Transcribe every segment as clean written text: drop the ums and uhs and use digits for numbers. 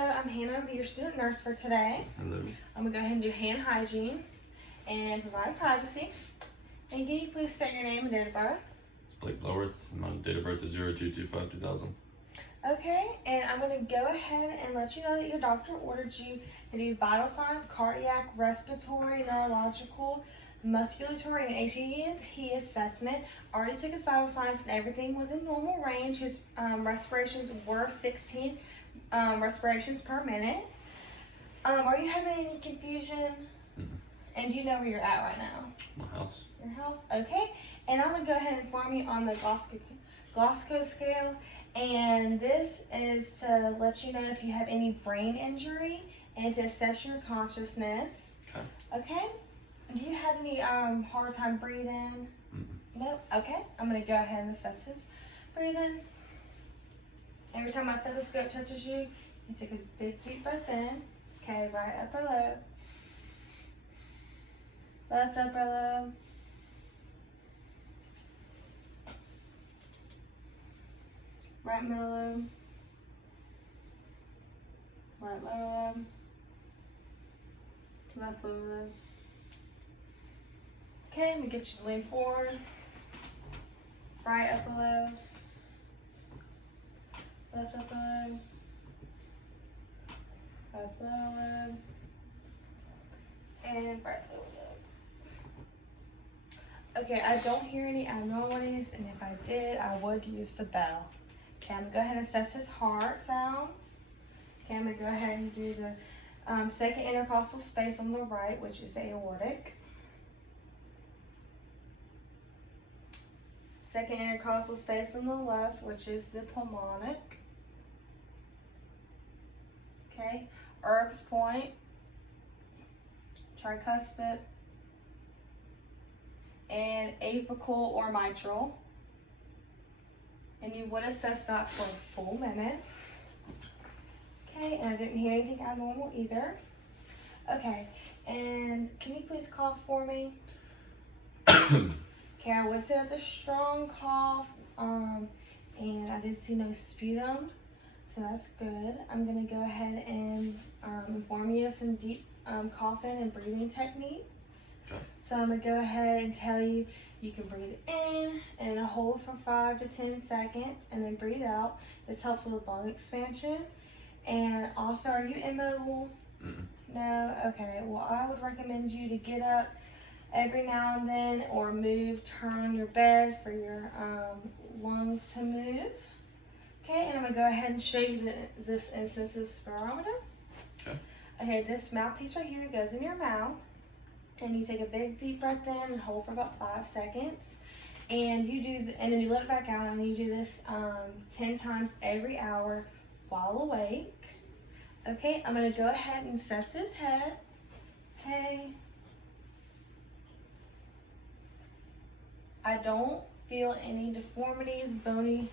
I'm Hannah. I'll be your student nurse for today. Hello. I'm going to go ahead and do hand hygiene and provide privacy. And can you please state your name and date of birth? It's Blake Bloworth. My date of birth is 02/25/2000. Okay, and I'm going to go ahead and let you know that your doctor ordered you to do vital signs, cardiac, respiratory, neurological, muscular, and HEENT assessment. Already took his vital signs and everything was in normal range. His respirations were 16 respirations per minute. Are you having any confusion? Mm-hmm. And do you know where you're at right now? My house. Your house? Okay. And I'm going to go ahead and inform you on the Glasgow scale. And this is to let you know if you have any brain injury and to assess your consciousness. Okay. Okay? Do you have any hard time breathing? Mm-hmm. No? Okay. I'm going to go ahead and assess his breathing. Every time my stethoscope touches you, you take a big deep breath in. Okay, right upper lobe. Left upper lobe. Right middle lobe. Right lower lobe. Left lower lobe. Okay, we get you to lean forward. Right upper lobe. Left upper lobe. Left lower lobe. And right lower lobe. Okay, I don't hear any abnormalities, and if I did, I would use the bell. Okay, I'm gonna go ahead and assess his heart sounds. Okay, I'm gonna go ahead and do the second intercostal space on the right, which is aortic. Second intercostal space on the left, which is the pulmonic. Okay, Erb's point, tricuspid, and apical or mitral. And you would assess that for a full minute. Okay, and I didn't hear anything abnormal either. Okay, and can you please cough for me? Okay, I would say that's a strong cough, and I did see no sputum, so that's good. I'm gonna go ahead and inform you of some deep coughing and breathing techniques. Okay. So I'm gonna go ahead and tell you, you can breathe in and hold for 5 to 10 seconds and then breathe out. This helps with lung expansion. And also, are you immobile? Mm-mm. No? Okay, well, I would recommend you to get up every now and then or move, turn on your bed for your lungs to move. Okay, and I'm gonna go ahead and show you this instance of spirometer. Okay. Okay, this mouthpiece right here goes in your mouth. And you take a big deep breath in and hold for about 5 seconds. And you do, and then you let it back out, and you do this 10 times every hour while awake. Okay, I'm gonna go ahead and assess his head. Okay. I don't feel any deformities, bony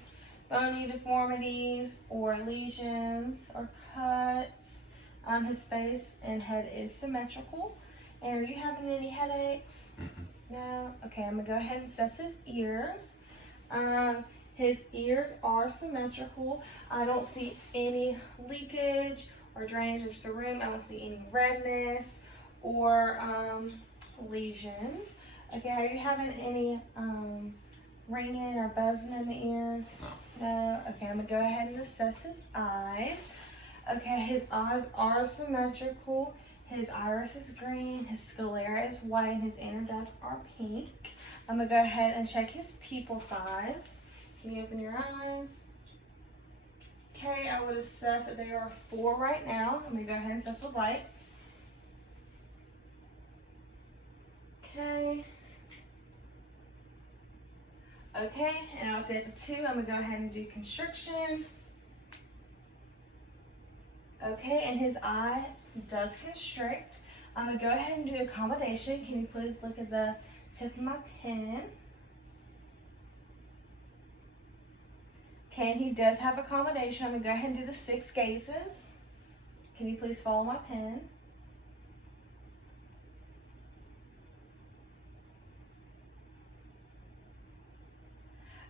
deformities or lesions or cuts. His face and head is symmetrical. And are you having any headaches? Mm-mm. No? Okay, I'm gonna go ahead and assess his ears. His ears are symmetrical. I don't see any leakage or drainage of serum. I don't see any redness or lesions. Okay, are you having any ringing or buzzing in the ears? No. No? Okay, I'm gonna go ahead and assess his eyes. Okay, his eyes are symmetrical. His iris is green, his sclera is white, and his inner ducts are pink. I'm gonna go ahead and check his pupil size. Can you open your eyes? Okay, I would assess that they are 4 right now. I'm gonna go ahead and assess with light. Okay. Okay, and I'll say it's a 2. I'm gonna go ahead and do constriction. Okay, and his eye does constrict. I'm gonna go ahead and do accommodation. Can you please look at the tip of my pen? Okay, and he does have accommodation. I'm gonna go ahead and do the 6 gazes. Can you please follow my pen?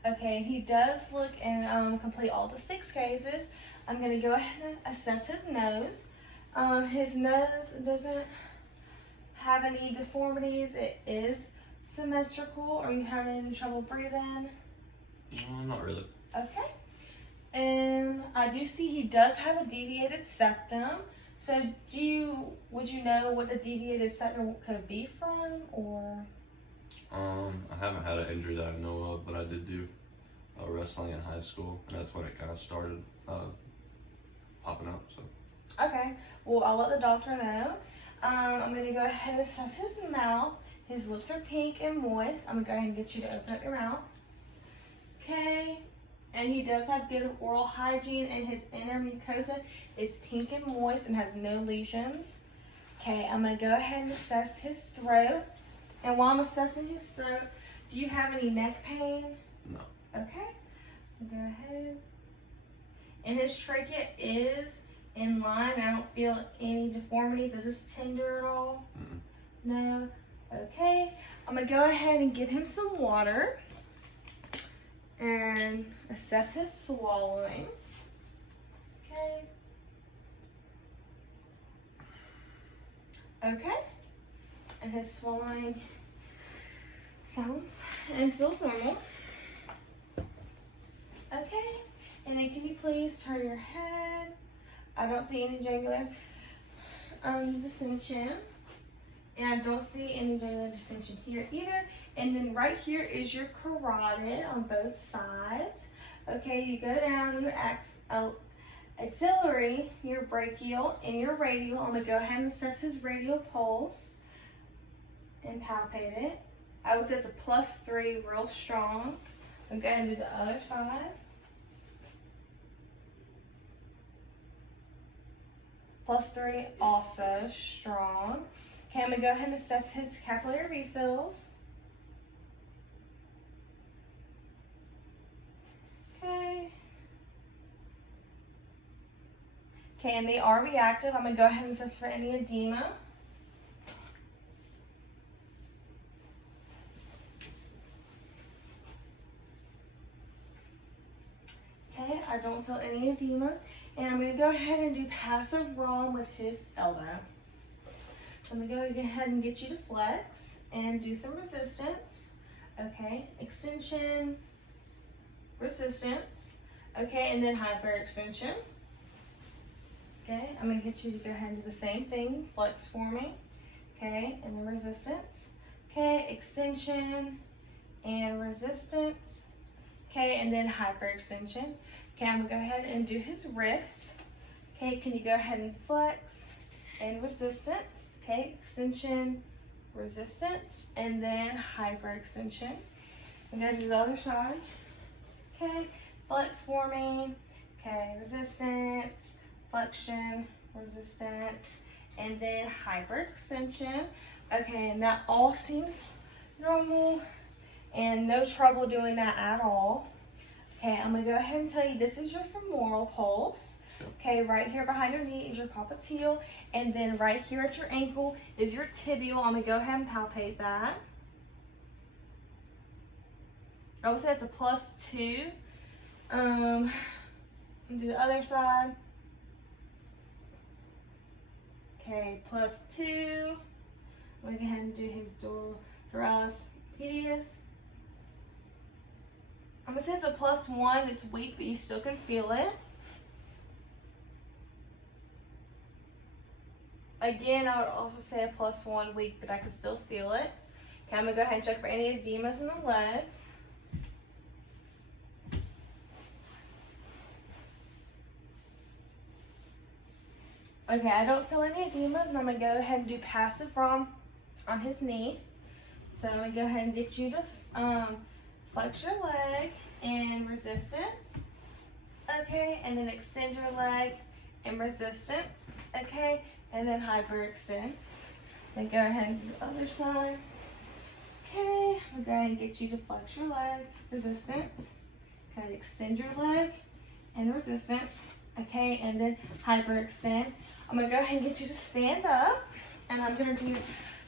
Okay, and he does look and complete all the 6 gazes. I'm gonna go ahead and assess his nose. His nose doesn't have any deformities. It is symmetrical. Are you having any trouble breathing? Not really. Okay. And I do see he does have a deviated septum. So would you know what the deviated septum could be from, or? I haven't had an injury that I know of, but I did do wrestling in high school, and that's when it kind of started popping up. So. Okay. Well, I'll let the doctor know. I'm gonna go ahead and assess his mouth. His lips are pink and moist. I'm gonna go ahead and get you to open up your mouth. Okay. And he does have good oral hygiene, and his inner mucosa is pink and moist and has no lesions. Okay, I'm gonna go ahead and assess his throat. And while I'm assessing his throat, do you have any neck pain? No. Okay, go ahead. And his trachea is in line. I don't feel any deformities. Is this tender at all? Mm-mm. No? Okay, I'm gonna go ahead and give him some water and assess his swallowing. Okay. Okay. And his swallowing sounds and feels normal. Okay. And then can you please turn your head? I don't see any jugular distension. And I don't see any jugular distension here either. And then right here is your carotid on both sides. Okay, you go down your axillary, your brachial, and your radial. I'm gonna go ahead and assess his radial pulse and palpate it. I would say it's a +3, real strong. I'm gonna go ahead and do the other side. +3, also strong. Okay, I'm gonna go ahead and assess his capillary refills. Okay. Okay, and they are reactive. I'm gonna go ahead and assess for any edema. Okay, I don't feel any edema. And I'm gonna go ahead and do passive ROM with his elbow. Let me go ahead and get you to flex and do some resistance. Okay, extension, resistance. Okay, and then hyperextension. Okay, I'm gonna get you to go ahead and do the same thing. Flex for me. Okay, and then resistance. Okay, extension and resistance. Okay, and then hyperextension. Okay, I'm gonna go ahead and do his wrist. Okay, can you go ahead and flex and resistance? Okay, extension, resistance, and then hyperextension. I'm gonna do the other side. Okay, flex for me. Okay, resistance, flexion, resistance, and then hyperextension. Okay, and that all seems normal and no trouble doing that at all. Okay, I'm gonna go ahead and tell you this is your femoral pulse. Okay, right here behind your knee is your popliteal, and then right here at your ankle is your tibial. I'm gonna go ahead and palpate that. I would say it's a +2. And do the other side. Okay, +2. I'm gonna go ahead and do his duralis medius. I'm gonna say it's a +1. It's weak, but you still can feel it. Again, I would also say a +1 weak, but I can still feel it. Okay, I'm gonna go ahead and check for any edemas in the legs. Okay, I don't feel any edemas, and I'm gonna go ahead and do passive ROM on his knee. So I'm gonna go ahead and get you to flex your leg and resistance. Okay, and then extend your leg and resistance. Okay, and then hyperextend. Then go ahead and do the other side. Okay, I'm gonna go ahead and get you to flex your leg, resistance. Okay, extend your leg and resistance. Okay, and then hyperextend. I'm gonna go ahead and get you to stand up, and I'm gonna do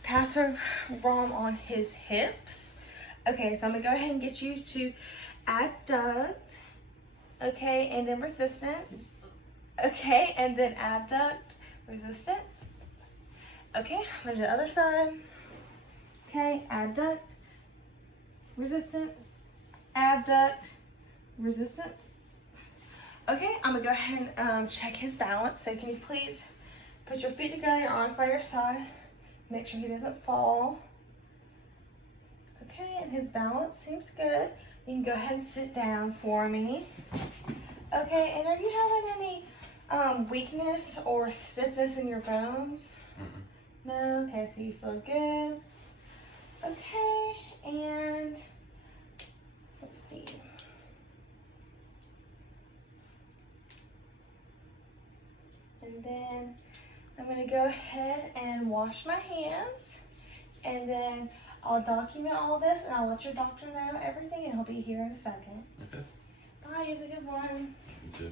passive ROM on his hips. Okay, so I'm gonna go ahead and get you to adduct. Okay, and then resistance. Okay, and then abduct, resistance. Okay, I'm gonna do the other side. Okay, abduct, resistance, abduct, resistance. Okay, I'm gonna go ahead and check his balance. So can you please put your feet together, your arms by your side. Make sure he doesn't fall. Okay, and his balance seems good. You can go ahead and sit down for me. Okay, and are you having any weakness or stiffness in your bones? No? Okay, so you feel good. Okay, and let's see. And then I'm gonna go ahead and wash my hands, and then I'll document all this, and I'll let your doctor know everything, and he'll be here in a second. Okay. Bye, have a good one. You too.